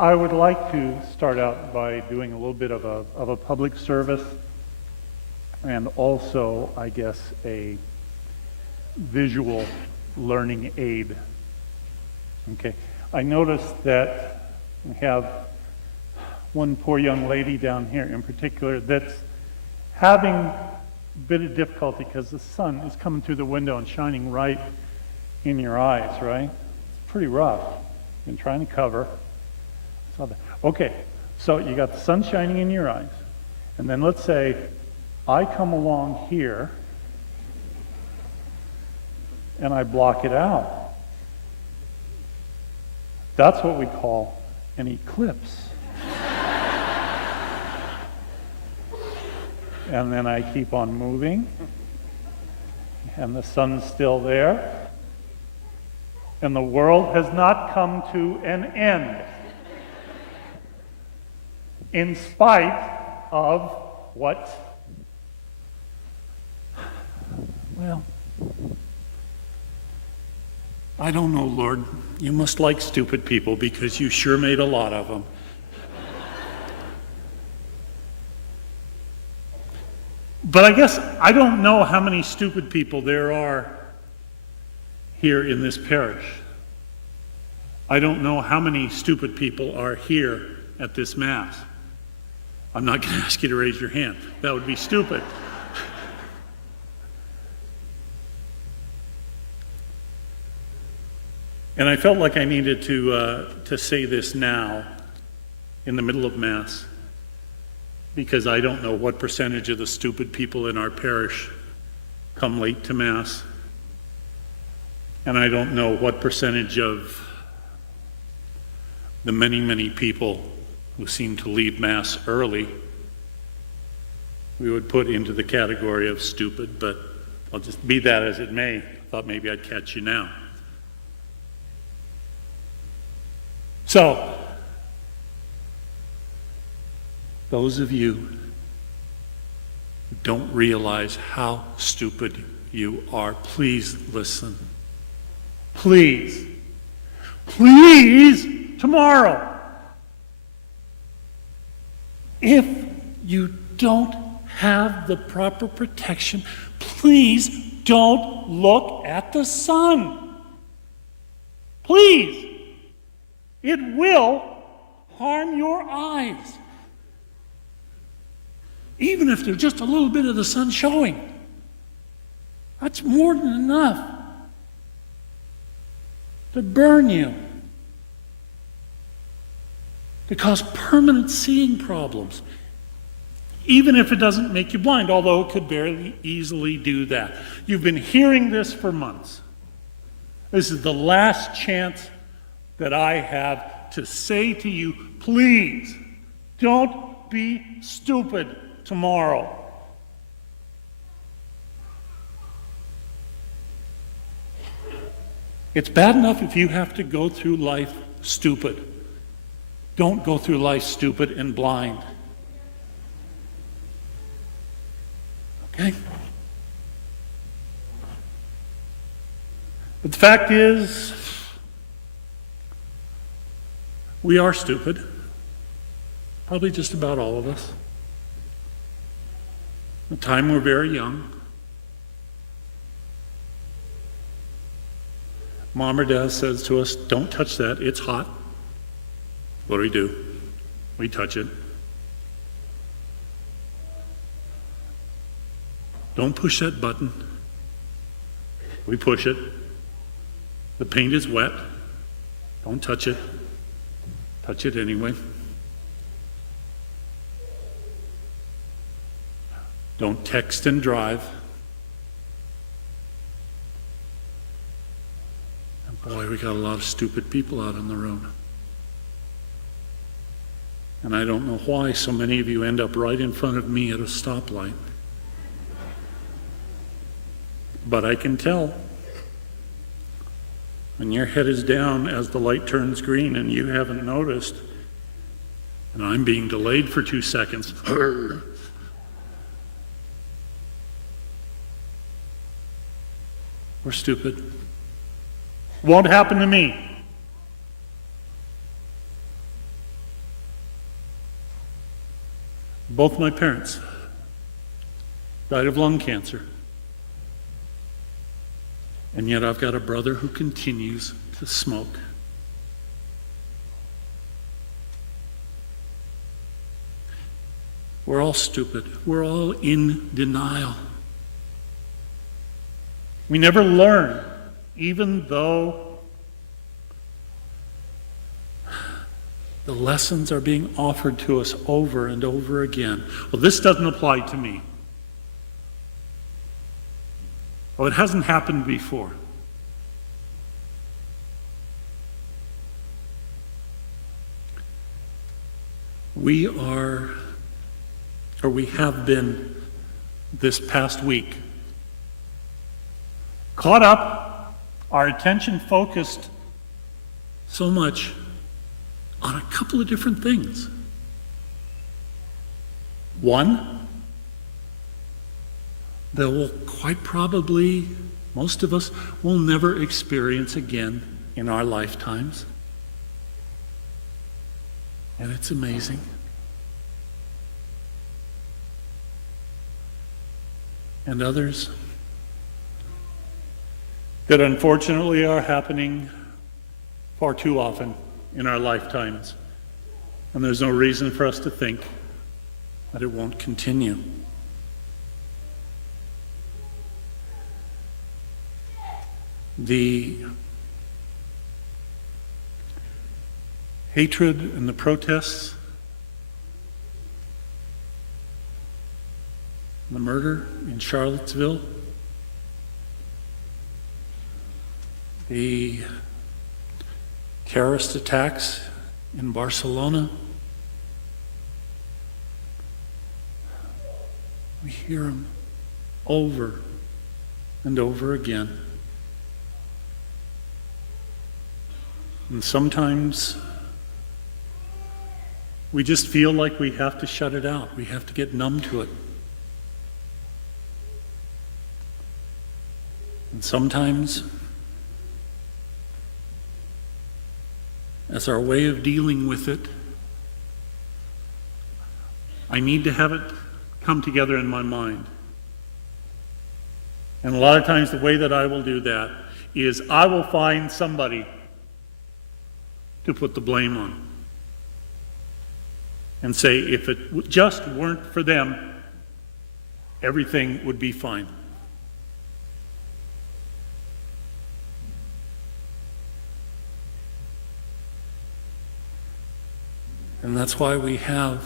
I would like to start out by doing a little bit of a public service and also, I guess, a visual learning aid. Okay, I noticed that we have one poor young lady down here in particular that's having a bit of difficulty because the sun is coming through the window and shining right in your eyes, right? It's pretty rough. Been trying to cover. Okay, so you got the sun shining in your eyes, and then let's say I come along here and I block it out. That's what we call an eclipse. And then I keep on moving, and the sun's still there, and the world has not come to an end, in spite of what? Well, I don't know, Lord. You must like stupid people because you sure made a lot of them. But I guess I don't know how many stupid people there are here in this parish. I don't know how many stupid people are here at this Mass. I'm not going to ask you to raise your hand. That would be stupid. And I felt like I needed to say this now, in the middle of Mass, because I don't know what percentage of the stupid people in our parish come late to Mass. And I don't know what percentage of the many, many people who seem to leave Mass early we would put into the category of stupid, but I'll just be that as it may. I thought maybe I'd catch you now. So, those of you who don't realize how stupid you are, please listen. Please, tomorrow, if you don't have the proper protection, please don't look at the sun. Please. It will harm your eyes. Even if there's just a little bit of the sun showing. That's more than enough to burn you, to cause permanent seeing problems, even if it doesn't make you blind, although it could very easily do that. You've been hearing this for months. This is the last chance that I have to say to you, please, don't be stupid tomorrow. It's bad enough if you have to go through life stupid. Don't go through life stupid and blind. Okay? But the fact is, we are stupid. Probably just about all of us. The time we're very young. Mom or dad says to us, don't touch that, it's hot. What do? We touch it. Don't push that button. We push it. The paint is wet. Don't touch it. Touch it anyway. Don't text and drive. And boy, we got a lot of stupid people out on the road. And I don't know why so many of you end up right in front of me at a stoplight. But I can tell. When your head is down as the light turns green and you haven't noticed, and I'm being delayed for 2 seconds. We're stupid. Won't happen to me. Both my parents died of lung cancer. And yet I've got a brother who continues to smoke. We're all stupid. We're all in denial. We never learn, even though the lessons are being offered to us over and over again. Well, this doesn't apply to me. Well, it hasn't happened before. We have been this past week caught up, our attention focused so much on a couple of different things. One, that will quite probably, most of us, will never experience again in our lifetimes. And it's amazing. And others that unfortunately are happening far too often in our lifetimes. And there's no reason for us to think that it won't continue. The hatred and the protests, the murder in Charlottesville, the terrorist attacks in Barcelona, we hear them over and over again. And sometimes we just feel like we have to shut it out. We have to get numb to it. And sometimes, as our way of dealing with it, I need to have it come together in my mind. And a lot of times the way that I will do that is I will find somebody to put the blame on. And say, if it just weren't for them, everything would be fine. And that's why we have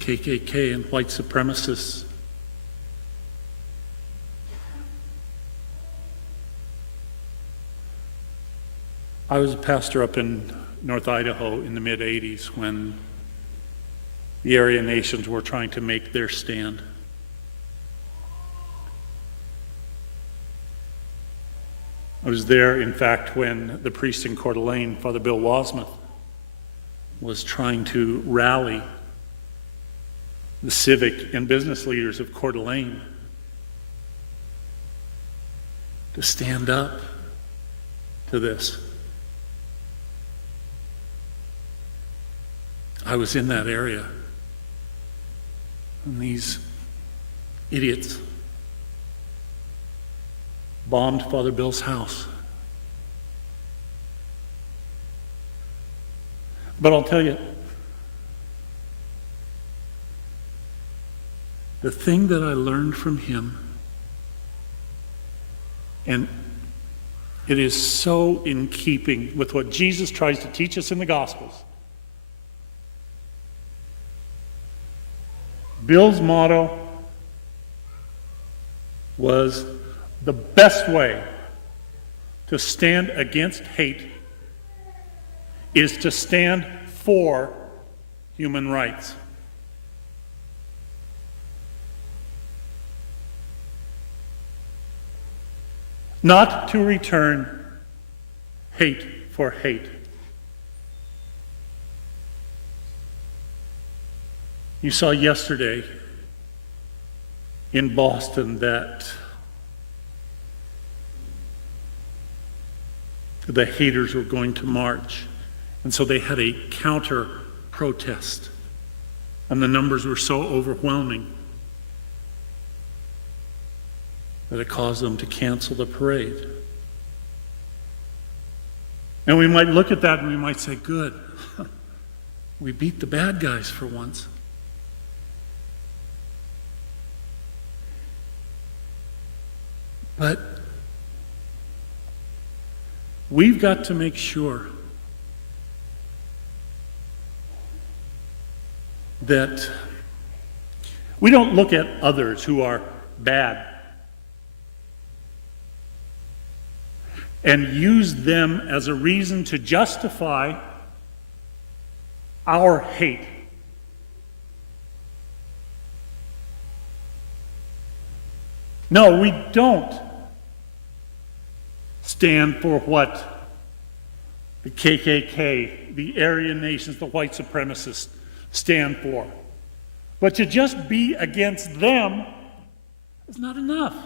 KKK and white supremacists. I was a pastor up in North Idaho in the mid-'80s when the Aryan nations were trying to make their stand. I was there, in fact, when the priest in Coeur d'Alene, Father Bill Wasmuth, was trying to rally the civic and business leaders of Coeur d'Alene to stand up to this. I was in that area, and these idiots bombed Father Bill's house. But I'll tell you, the thing that I learned from him, and it is so in keeping with what Jesus tries to teach us in the Gospels. Bill's motto was, the best way to stand against hate is to stand for human rights. Not to return hate for hate. You saw yesterday in Boston that the haters were going to march. And so they had a counter protest. And the numbers were so overwhelming that it caused them to cancel the parade. And we might look at that and we might say, good, we beat the bad guys for once. But we've got to make sure that we don't look at others who are bad and use them as a reason to justify our hate. No, we don't stand for what the KKK, the Aryan nations, the white supremacists stand for. But to just be against them is not enough.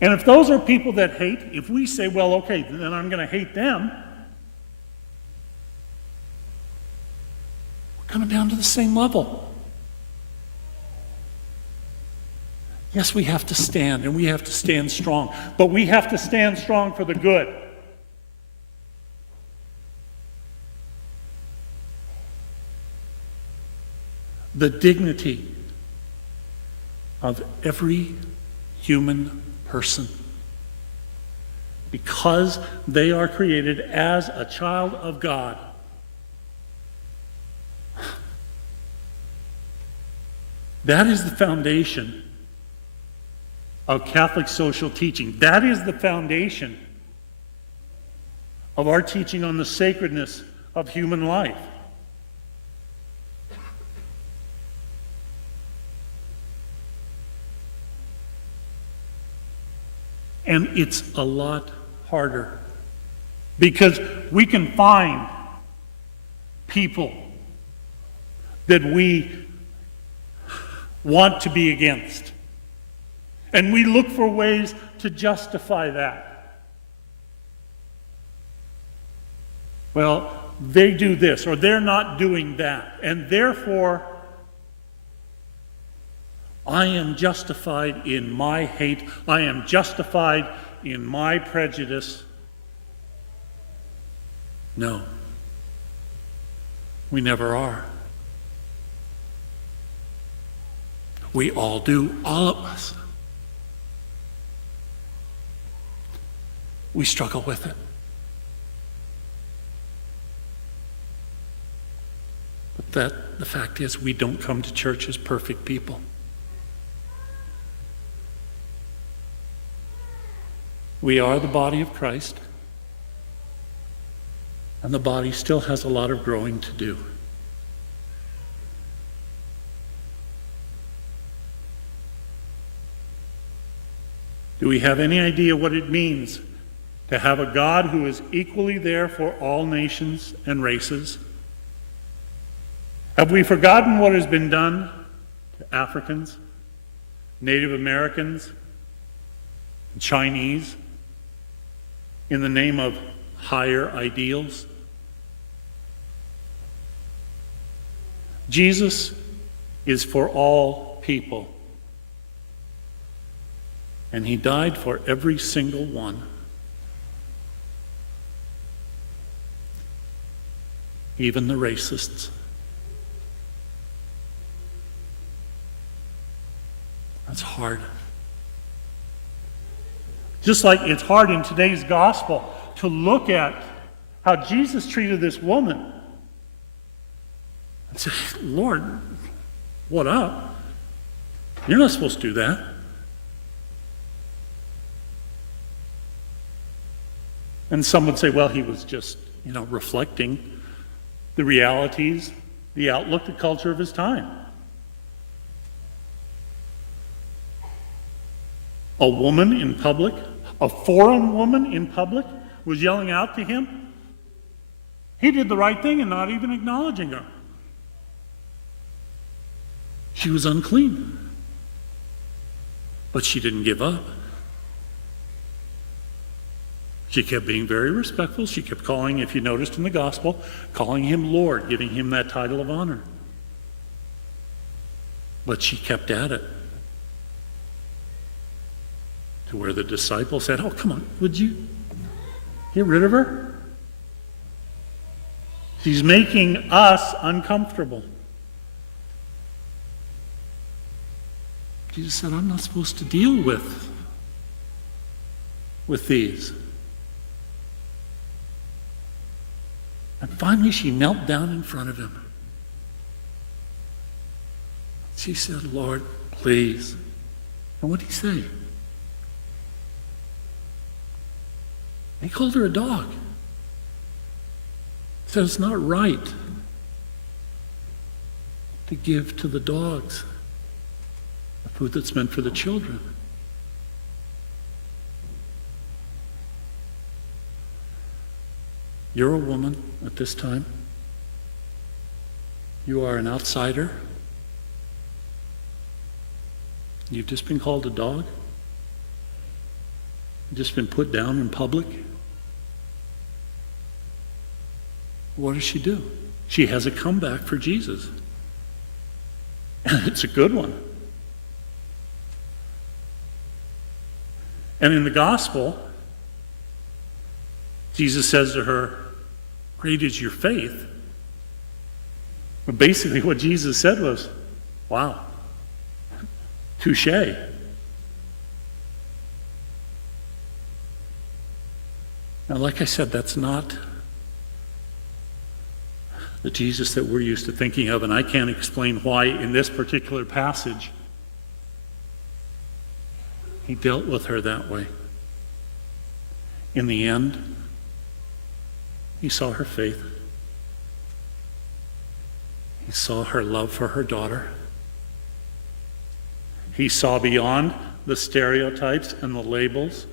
And if those are people that hate, if we say, well, okay, then I'm going to hate them, we're coming down to the same level. Yes, we have to stand, and we have to stand strong. But we have to stand strong for the good. The dignity of every human person, because they are created as a child of God. That is the foundation of Catholic social teaching. That is the foundation of our teaching on the sacredness of human life. And it's a lot harder because we can find people that we want to be against. And we look for ways to justify that. Well, they do this, or they're not doing that, and therefore I am justified in my hate. I am justified in my prejudice. No, we never are. We all do, all of us. We struggle with it. But the fact is, we don't come to church as perfect people. We are the body of Christ, and the body still has a lot of growing to do. Do we have any idea what it means to have a God who is equally there for all nations and races? Have we forgotten what has been done to Africans, Native Americans, Chinese, in the name of higher ideals? Jesus is for all people, and he died for every single one. Even the racists. That's hard. Just like it's hard in today's gospel to look at how Jesus treated this woman and say, Lord, what up? You're not supposed to do that. And some would say, well, he was just, reflecting the realities, the outlook, the culture of his time. A woman in public, a foreign woman in public, was yelling out to him. He did the right thing and not even acknowledging her. She was unclean. But she didn't give up. She kept being very respectful. She kept calling, if you noticed in the gospel, calling him Lord, giving him that title of honor. But she kept at it. To where the disciples said, oh, come on, would you get rid of her? She's making us uncomfortable. Jesus said, I'm not supposed to deal with these. And finally she knelt down in front of him. She said, Lord, please. And what did he say? He called her a dog. He said it's not right to give to the dogs the food that's meant for the children. You're a woman at this time. You are an outsider. You've just been called a dog. You've just been put down in public. What does she do? She has a comeback for Jesus. And it's a good one. And in the gospel, Jesus says to her, great is your faith. But basically what Jesus said was, wow, touche. Now, like I said, that's not the Jesus that we're used to thinking of, and I can't explain why in this particular passage he dealt with her that way. In the end, he saw her faith. He saw her love for her daughter. He saw beyond the stereotypes and the labels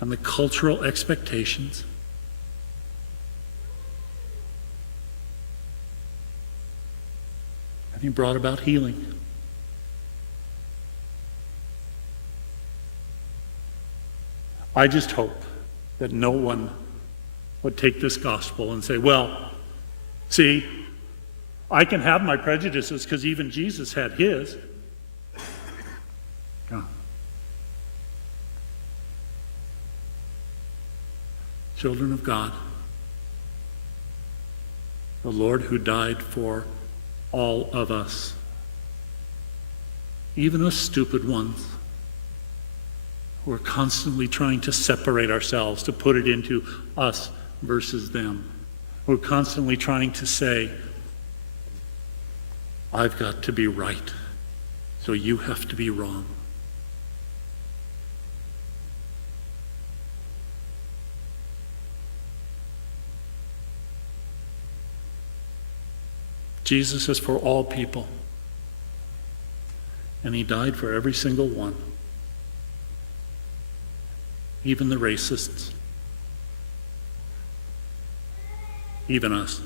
and the cultural expectations. And he brought about healing. I just hope that no one would take this gospel and say, well, see, I can have my prejudices because even Jesus had his. Yeah. Children of God, the Lord who died for all of us, even us stupid ones, who are constantly trying to separate ourselves, to put it into us versus them. We're constantly trying to say, I've got to be right, so you have to be wrong. Jesus is for all people, and he died for every single one, even the racists, even us.